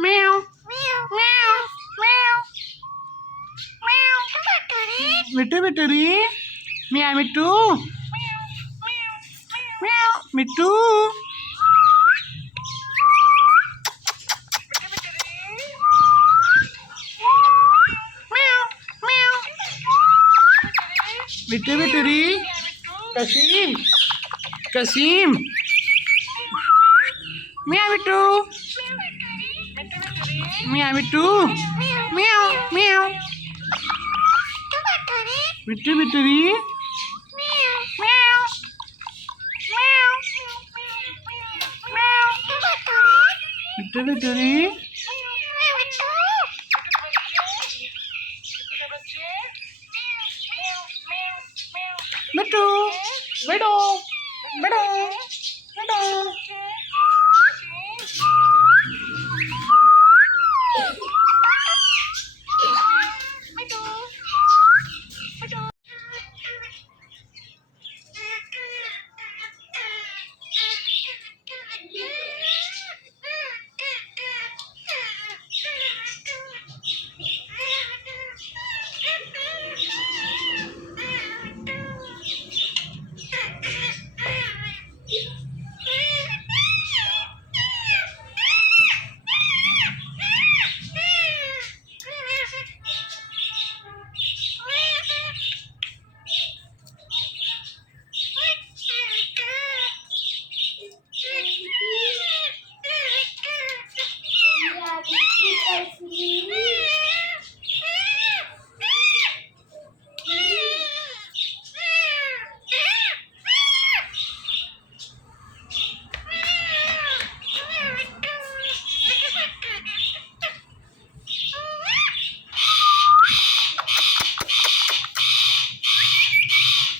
meow, meow, meow, Mittu, Mittu, meow, Mittu, meow, Mittu, meow, meow, Mittu, Mittu, Kassim, Kassim, meow, Mittu, meow, Mittu, meow, meow, Mittu, Mittu, meow, meow, meow, Mittu, Mittu, Mittu, Mittu, Mittu, Mittu.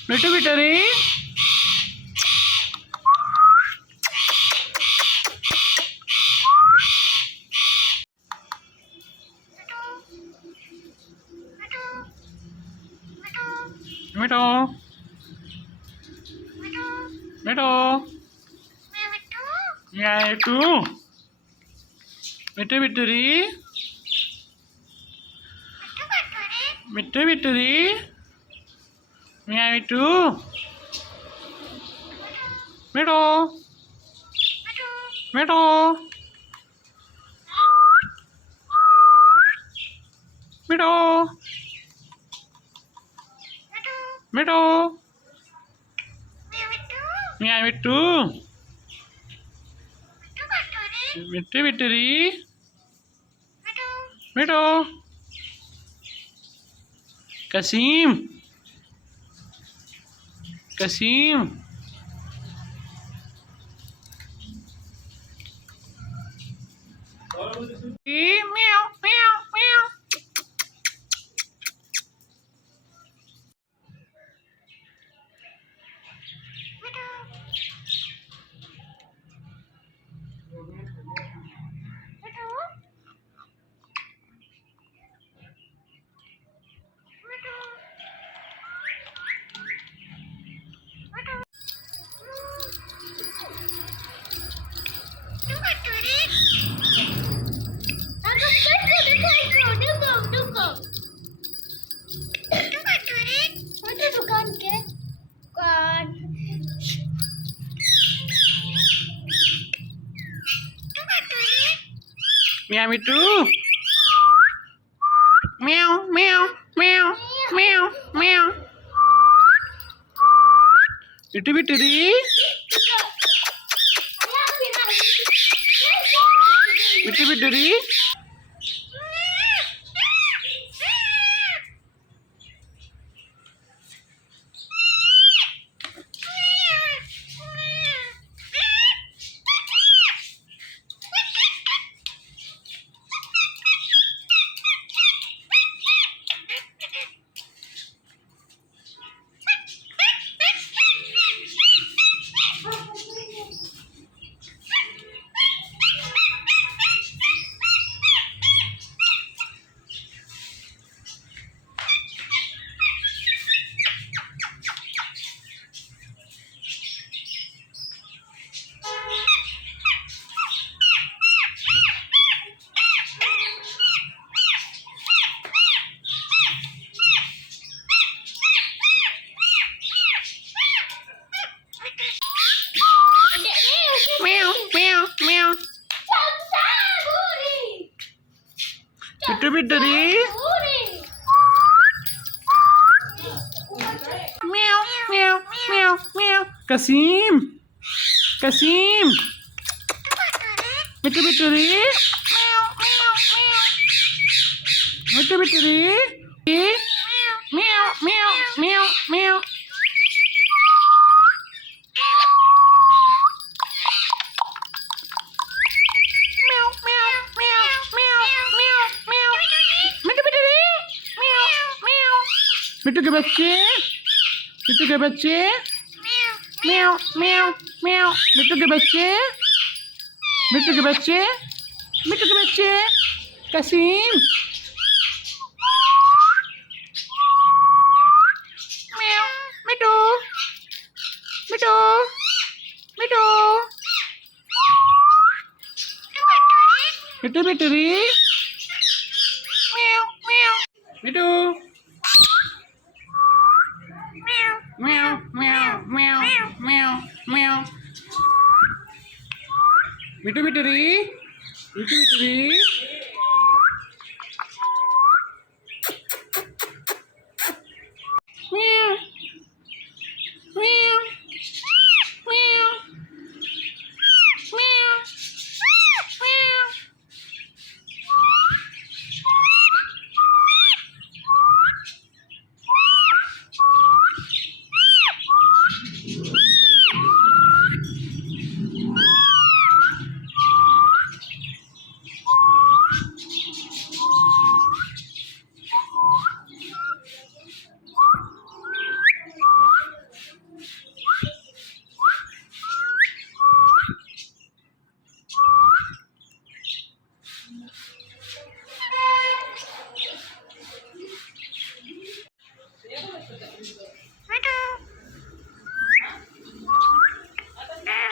Mittu, Mittu, Mittu, Mittu, yeah, Mittu, Mittu, Mittu, Mittu, Mittu, yeah, Mittu, Mittu, Mittu, Mittu, Mittu, yeah, Mittu, Mittu, Mittu, Mittu, Kassim, Kassim, meow, meow, meow. Meow, Mittu. Meow, meow, meow, meow, meow. Mittu, Mittu, Mittu, Mittu, मिट्टू बिट्टरी म्याव म्याव म्याव म्याव कसीम कसीम मिट्टू बिट्टरी मिट्टू बिट्टरी म्याव म्याव म्याव म्याव मिट्टू के बच्चे मिट्टू के बच्चे म्याव म्याव म्याव मिट्टू के बच्चे मिट्टू के बच्चे मिट्टू के बच्चे कसीम म्याव मिट्टू मिट्टू मिट्टू मिट्टू बिट्टरी म्याव म्याव मिट्टू meow meow meow meow meow Mittu bitteri Mittu bitteri meow meow meow meow meow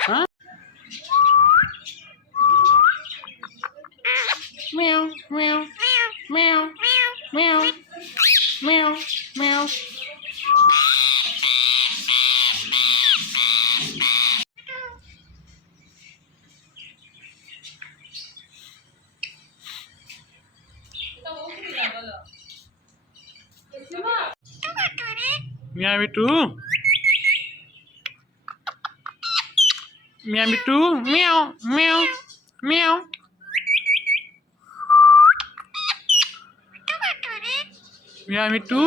Huh? Meow, meow, meow, meow, meow, meow. Meow, Mittu. Meow, Mittu. Meow, meow, meow. Meow, Mittu.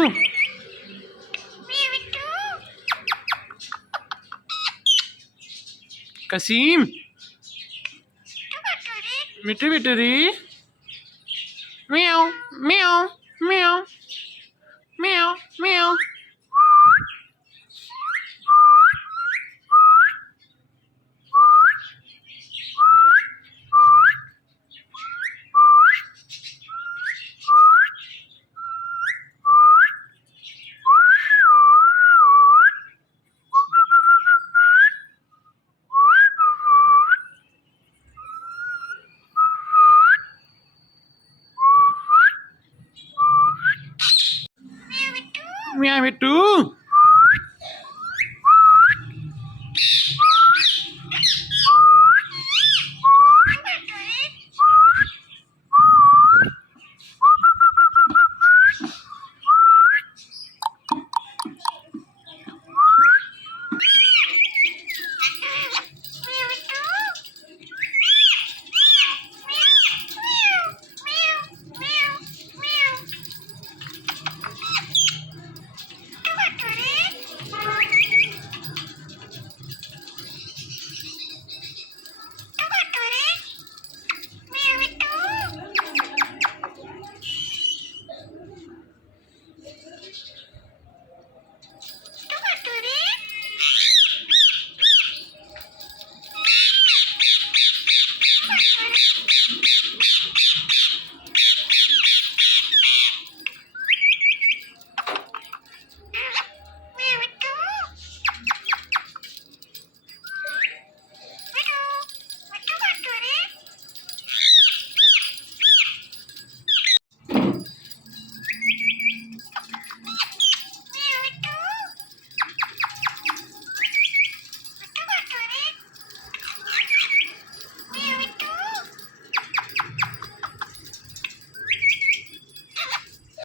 Kassim. Mittu bitteri. Meow, meow, meow, meow, meow. Meow, Mittu.